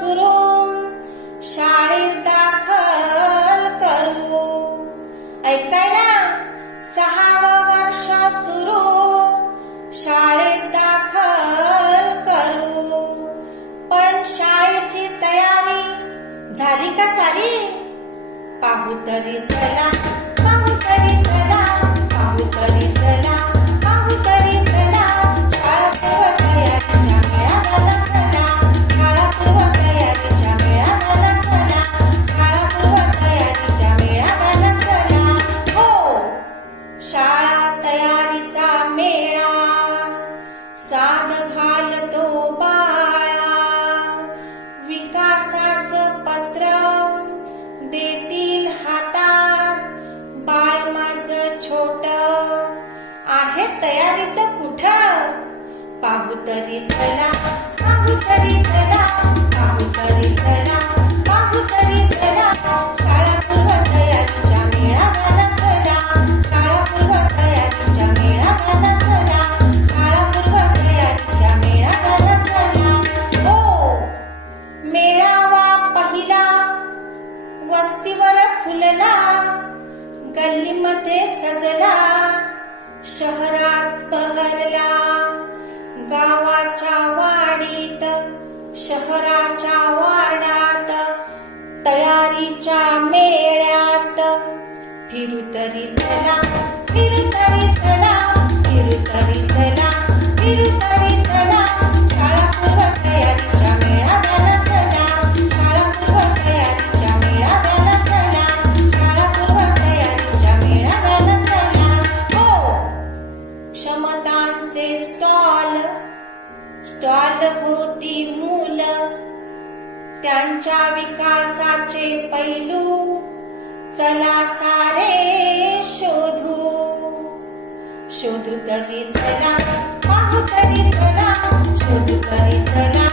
सुरू, शाळेत दाखल करू. ऐकताय ना? 6वं वर्ष सुरू, शाळेत दाखल करू. पण शाळेची तयारी झाली का सारी? पाहू तरी चला, पाहू तरी चला, पाहू तरी चला, पाहू तरी चला. शाळापूर्व तयारीच्या मेळाव्याला चला, शाळापूर्व तयारीच्या मेळाव्याला चला, शाळापूर्व तयारीच्या मेळाव्याला चला. हो, शाळा तयारीचा मेळा साद घालतो बाळा. विकासाचं पत्र देतील हातात, बाळ माझं छोटं आहे तयारीत कुठं? पाहू तरी चला, पाहू तरी चला, पाहू तरी चला, पाहू तरी चला. शाळापूर्व तयारीच्या मेळाव्याला चला, शाळापूर्व तयारीच्या मेळाव्याला चला, शाळापूर्व तयारीच्या मेळाव्याला चला. हो, मेळावा पहिला वस्तीवर फुलला, गल्लीमध्ये सजला, शहरात बहरला. गावाच्या वाडीत, शहराच्या वार्डात, तयारीच्या मेळ्यात. फिरू तरी चला, फिरू तरी चला, फिरू तरी चला, फिरू तरी चला. शाळापूर्व तयारीच्या मेळाव्याला चला, शाळापूर्व तयारीच्या मेळाव्याला चला, शाळापूर्व तयारीच्या मेळाव्याला चला. हो, क्षमतांचे स्टॉल भोवती मुलं, त्यांच्या विकासाचे पैलू चला सारे शोधू. शोधू तरी चला, पाहू तरी चला, शोधू तरी चला,